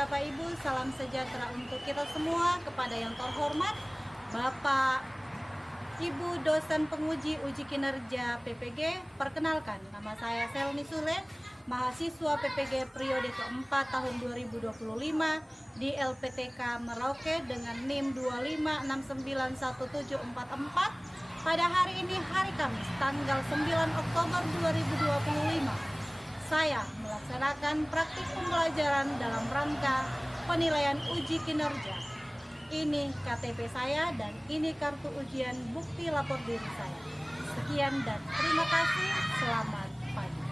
Bapak Ibu, salam sejahtera untuk kita semua. Kepada yang terhormat Bapak Ibu dosen penguji uji kinerja PPG, perkenalkan nama saya Selmi Sule, mahasiswa PPG periode keempat tahun 2025 di LPTK Merauke dengan NIM 256917444. Pada hari ini, hari Kamis, tanggal 9 Oktober 2025, saya melaksanakan praktik pembelajaran dalam rangka penilaian uji kinerja. Ini KTP saya dan ini kartu ujian bukti lapor diri saya. Sekian dan terima kasih. Selamat pagi.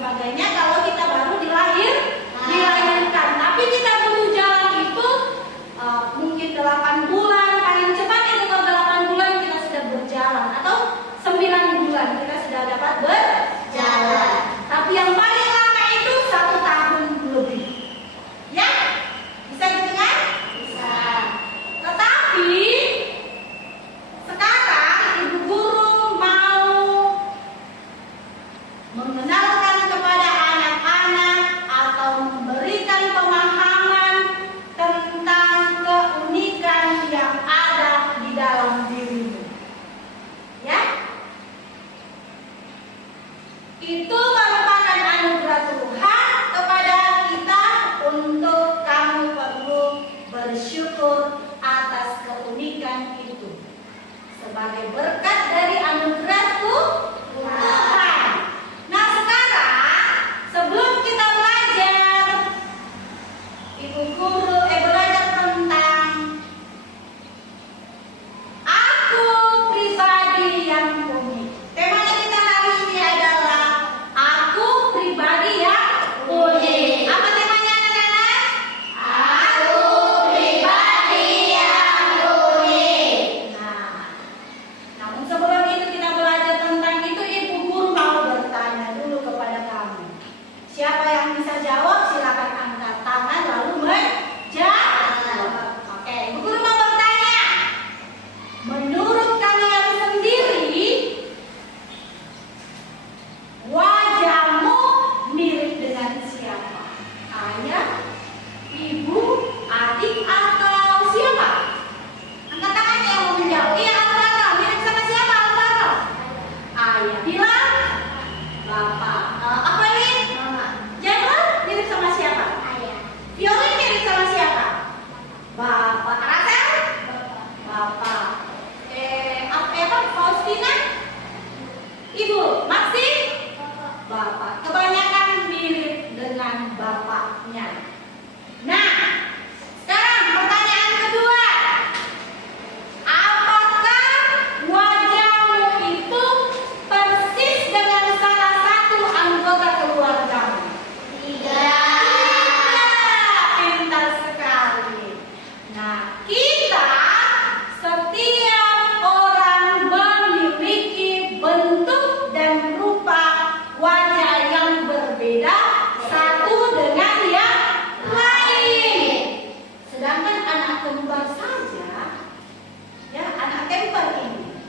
sebagainya kalau kita baru dilahirkan. Tapi kita butuh jalan itu mungkin 8 bulan, paling cepat itu kalau 8 bulan kita sudah berjalan, atau 9 bulan kita sudah dapat berjalan. Tapi yang paling lama itu 1 tahun lebih. Ya? Bisa gitu kan? Bisa. Tetapi sekarang ibu guru mau mengenalkan kepada anak-anak atau memberikan pemahaman tentang keunikan yang ada di dalam dirimu. Ya? Itu merupakan anugerah Tuhan kepada kita untuk kamu perlu bersyukur atas keunikan itu sebagai berkat dari anugerah Tuhan. Nah, sekarang sebelum kita belajar, ibu guru belajar tentang aku pribadi yang unik. Temanya kita hari ini adalah aku pribadi yang unik. Apa temanya anak-anak? Aku pribadi yang unik. Nah, namun sebelum itu kita belajar tentang itu, ibu guru mau bertanya dulu kepada kamu. Siapa yang bisa jawab silakan angkat tangan lalu menjawab. Oke, ibu guru mau bertanya. Menurut kalian sendiri, wajahmu mirip dengan siapa? Ayah, ibu, adik, atau siapa? Angkat tangannya yang mau menjawab. Iya, Alvaro. Mirip sama siapa, Alvaro? Ayah. Bilang? Bapak. Akwelin? Mama. Jangan mirip sama siapa? Ayah. Violin mirip sama siapa? Bapak. Rasel? Bapak. Faustina? Ibu. Maxi? Bapak. Kebanyakan mirip dengan bapaknya. Nah, sekarang pertanyaan kedua. Apakah wajahmu itu persis dengan salah satu anggota keluargamu? Tidak. Pintar sekali. Nah, setiap orang memiliki bentuk dan rupa wajah yang berbeda satu dengan yang lain. Sedangkan anak kembar saja, ya, anak kembar ini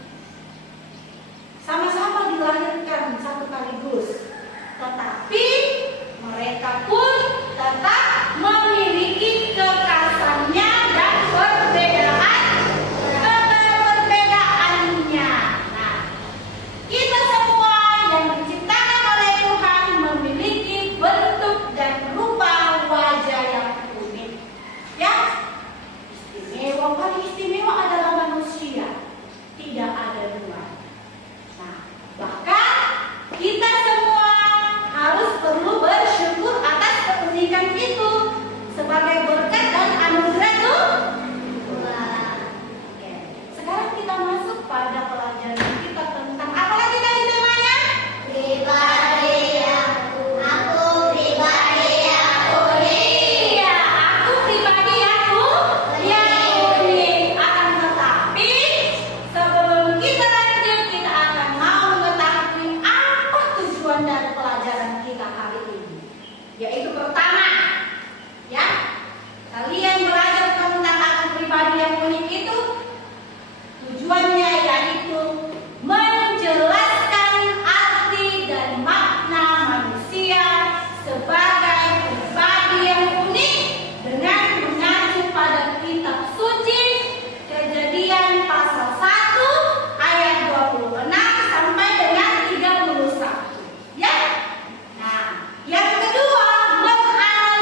sama-sama dilahirkan satu sekaligus, tetapi mereka pun tetap memiliki kekhasannya dan perbedaannya. Nah, kita semua yang diciptakan oleh Tuhan memiliki bentuk dan rupa wajah yang unik. Ya, istimewa, paling istimewa adalah manusia. Tidak ada dua. Nah, bahkan kita semua harus perlu bersyukur atas keunikan itu sebagai berkat dan anugerah Tuhan. Oke. Sekarang kita masuk pada pelajaran kita tentang apa lagi tadi temanya? Pribadi yang unik. Aku pribadi yang unik. Iya, aku pribadi yang unik. Akan tetapi sebelum kita lanjut, kita akan mau mengetahui apa tujuan dari pelajaran kita hari ini. Yaitu pertama, ya, kalian belajar tentang aku pribadi yang unik itu tujuannya yaitu menjelaskan arti dan makna manusia sebagai pribadi yang unik dengan mengacu pada kitab suci Kejadian pasal 1 ayat 26 sampai dengan 31. Ya. Nah, yang kedua, menganalisis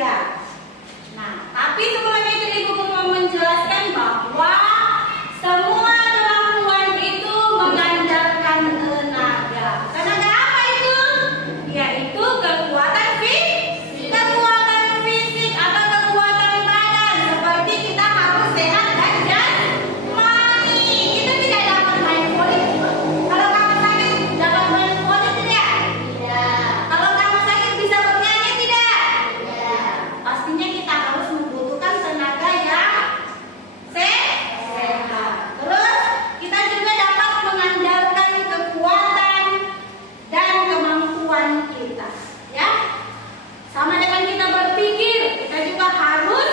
3. Nah, tapi sebelum itu Ibu Guru mau menjelaskan bahwa semua kemampuan itu mengandalkan tenaga. Tenaga apa itu? Yaitu kekuatan fisik atau kekuatan badan. Seperti kita harus sehat dan jasmani. Kita tidak dapat main voli. Kalau kamu sakit dapat main voli tidak? Tidak. Kalau kamu sakit bisa bernyanyi tidak? Tidak. Pastinya kita harus membutuhkan tenaga yang sehat. Terus kita juga dapat mengandalkan kekuatan dan kemampuan kita, ya. Sama dengan kita berpikir, kita juga harus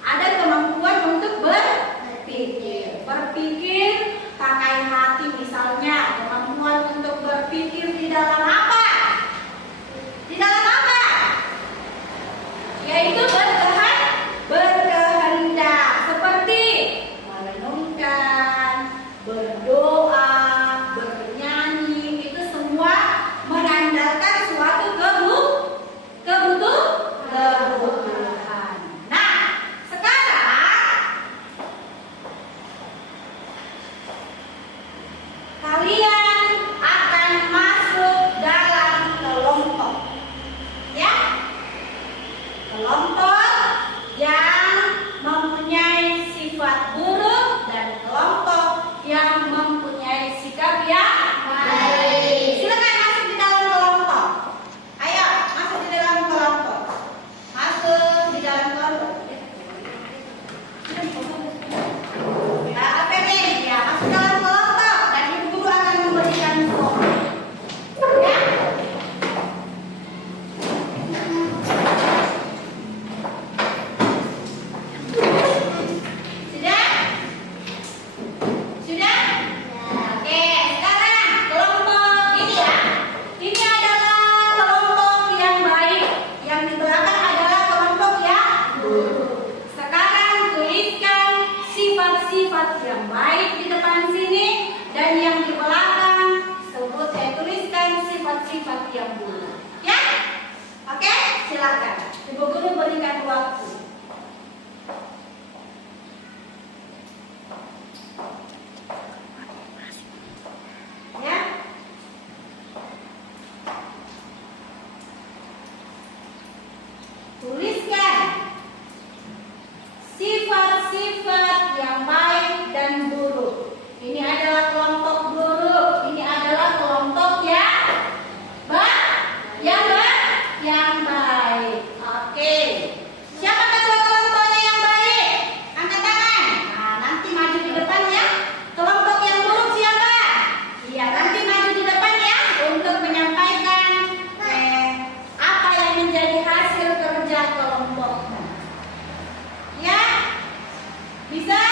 ada kemampuan untuk berpikir. Berpikir pakai hati misalnya, kemampuan untuk berpikir di dalam apa? Di dalam apa? Yaitu berkehendak, seperti merenungkan, berdoa, bernyanyi, itu semua mengandalkan suatu kebutuhan. Nah, sekarang kalian akan masuk dalam kelompok, ya. Kelompok yang mempunyai sifat buruk dan kelompok yang mempunyai sikap yang baik. Silakan masuk di dalam kelompok. Ayo, masuk di dalam kelompok. Masuk di dalam kelompok. Apa nih? Ya, masuk dalam kelompok dan Ibu Guru akan memberikan form. Ya. Sudah? Sudah? Oke, sekarang kelompok ini ya. Ini adalah kelompok yang baik. Yang di belakang adalah kelompok yang buruk. Sekarang tuliskan sifat-sifat yang baik di depan sini dan yang di belakang tuliskan sifat-sifat yang buruk. Ya? Oke, silakan. Ibu Guru berikan waktu. Ya. Tuliskan sifat-sifat yang baik dan buruk. Ini adalah kelompok buruk, ini adalah kelompok yang baik. Oke. Siapa ketua kelompoknya yang baik? Angkat tangan. Nah, nanti maju di depan ya. Kelompok yang buruk siapa? Iya, nanti maju di depan ya untuk menyampaikan apa yang menjadi hasil kerja kelompok. Ya? Bisa?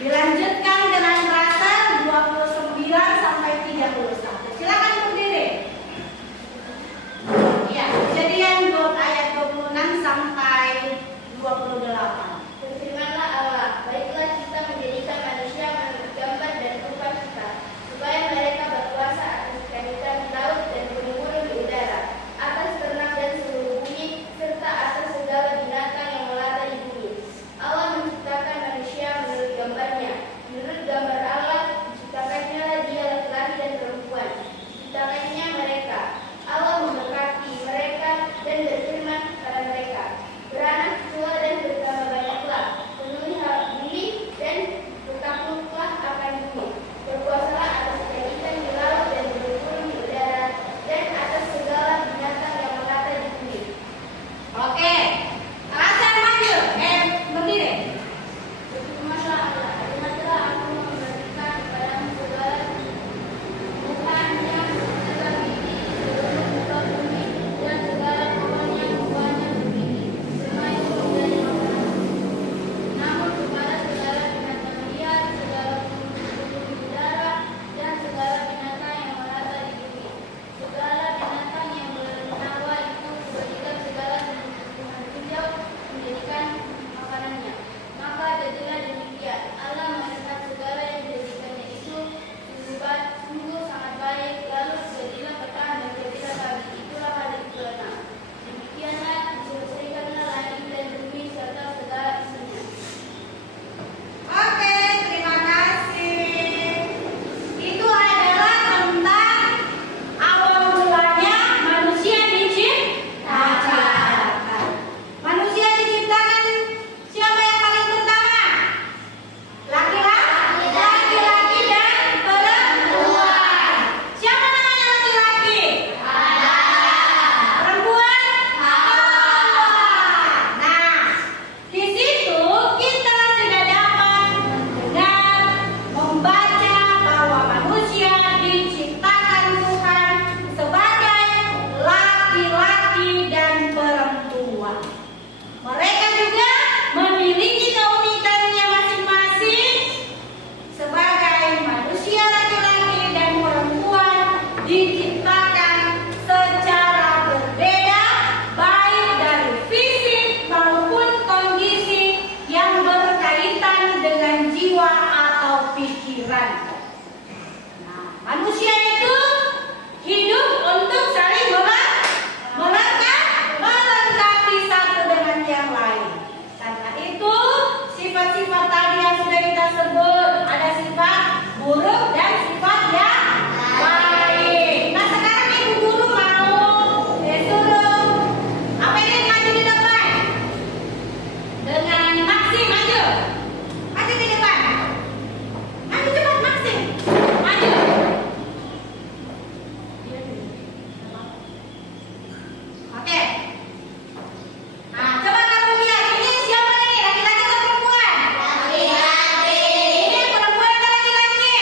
Dilanjutkan dengan rasa 29 sampai 31. Silakan berdiri. Ya, Kejadian ayat 26 sampai 28. Berfirmanlah Allah, baiklah kita menjadikan manusia menurut gambar dan rupa kita, supaya mereka berkuasa atas ikan-ikan di laut dan burung-burung di udara, atas ternak dan seluruh bumi, serta atas segala binatang yang melata di bumi. Allah menciptakan manusia menurut gambarnya. Menurut gambar Allah, diciptakannya dia laki-laki dan perempuan. Diciptakannya mereka. Allah memberkati mereka dan berfirman kepada mereka, beranak cucu dan bertambah banyaklah, penuhi bumi dan bertakluklah akan bumi. Berkuasalah atas ikan-ikan di laut dan burung-burung di udara dan atas segala binatang yang melata di bumi. Oke. Alasan maju. Berdiri. Berfirmanlah Allah, lihatlah aku memberikan kepadamu segala tumbuhan yang segala biji seluruh muka bumi dan segala pohon yang buahnya berbiji, semua itu menjadi makananmu. Namun kepada segala binatang liar, segala burung di udara, dan segala binatang yang melata di bumi, segala binatang yang bernyawa itu kuberikan segala tumbuhan hijau menjadikan makanannya. Maka jadilah demikian. Allah melihat segala yang dijadikannya itu sungguh sangat baik. Lalu jadilah petang dan jadilah pagi. Itulah hari ke-6. Demikianlah diselesaikanlah langit dan bumi serta segala isinya. Oke, terima kasih. Itu adalah tentang awal mulanya manusia diciptakan. Manusia diciptakan siapa yang paling pertama? Laki-laki dan perempuan. Siapa namanya laki-laki? Perempuan? Hawa. Nah, di situ kita sudah dapat mendengar, membaca bahwa manusia diciptakan Tuhan sebagai laki-laki dan perempuan. Mereka juga memiliki keunikannya masing-masing sebagai manusia laki-laki dan perempuan diciptakan secara berbeda, baik dari fisik maupun kondisi yang berkaitan dengan jiwa atau pikiran. Nah, manusia itu hidup untuk saling melengkapi satu dengan yang lain. Karena itu sifat-sifat tadi yang sudah kita sebut, ada sifat buruk dan sifat yang baik. Nah, sekarang ibu guru mau suruh apa ini maju di depan dengan Maxim, maju di depan, maju cepat Maxim, maju. Oke. Nah, coba kamu lihat ini siapa ini, laki-laki atau perempuan? Laki-laki. Ini perempuan atau laki-laki?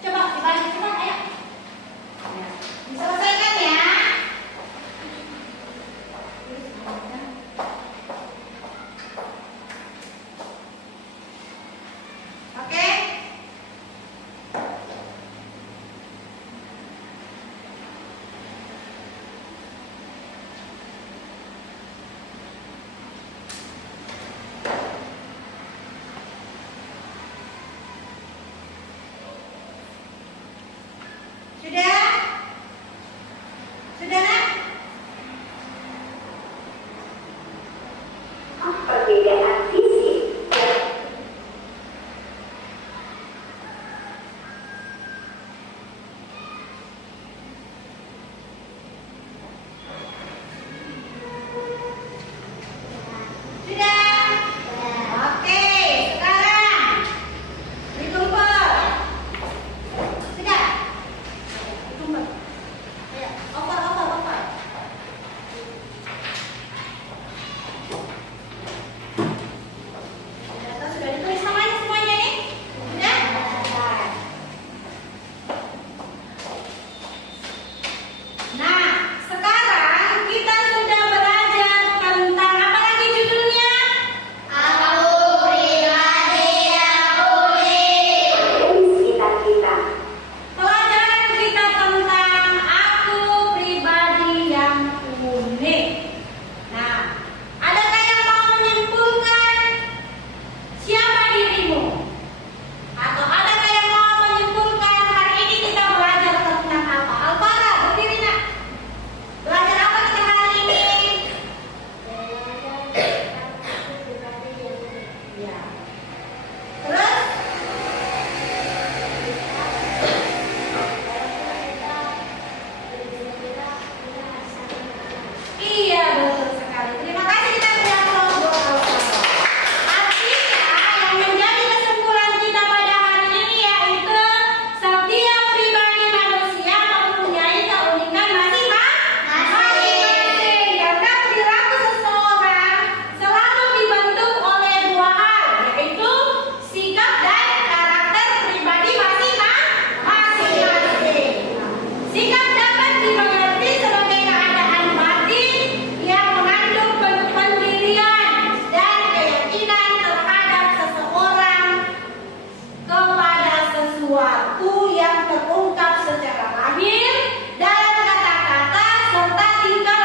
Coba dibalik cepat, ayo. Ya. Diselesaikan ya. Oke. Sudah? Sudah, Nak? Perbedaan fisik. Sudah? Oke, sekarang dikumpul. Sudah? Dikumpul. Ayo, over. Sudah ditulis namanya semuanya nih? Sudah? Nah, sekarang kita sudah belajar tentang apa lagi judulnya? Aku pribadi yang unik. Dari sekitar kita. Pelajaran kita tentang aku pribadi yang unik. Nah, adakah yang mau menyimpulkan siapa dirimu? Atau adakah yang mau menyimpulkan hari ini kita belajar tentang apa? Alvara, berdiri nak. Belajar apa kita hari ini? Ya. Terus? Iya, betul sekali. Terima kasih kita punya kelompok. Artinya yang menjadi kesimpulan kita pada hari ini yaitu setiap pribadi manusia mempunyai keunikan masing-masing. Karena perilaku seseorang selalu dibentuk oleh dua hal, yaitu sikap dan karakter pribadi masing-masing. Sikap dapat dimengerti sebagai keadaan batin yang mengandung pendirian dan keyakinan terhadap seseorang kepada sesuatu yang terungkap secara lahir dalam kata-kata serta tingkah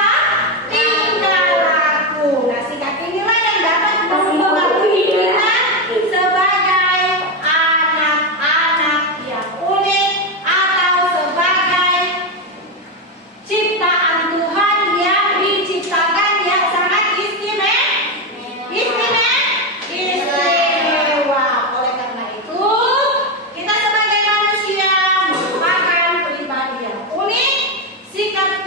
laku. Nah, sikap inilah yang dapat mempengaruhi kita sebagai anak-anak yang unik atau sebagai ciptaan Tuhan yang diciptakan yang sangat istimewa. Oleh karena itu, kita sebagai manusia merupakan pribadi yang unik. Sikap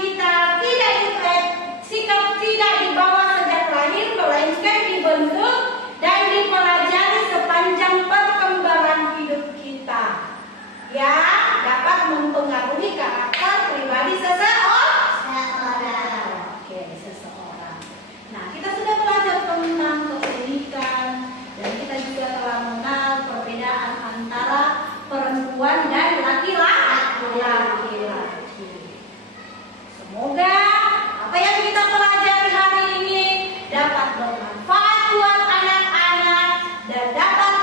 tidak dibawa sejak lahir, melainkan dibentuk dan dipelajari sepanjang perkembangan hidup kita, yang dapat mempengaruhi karakter pribadi seseorang. Oke, seseorang. Nah, kita sudah belajar tentang keunikan dan kita juga telah mengenal perbedaan antara perempuan dan laki-laki. Semoga apa yang kita pelajari hari ini dapat bermanfaat buat anak-anak dan dapat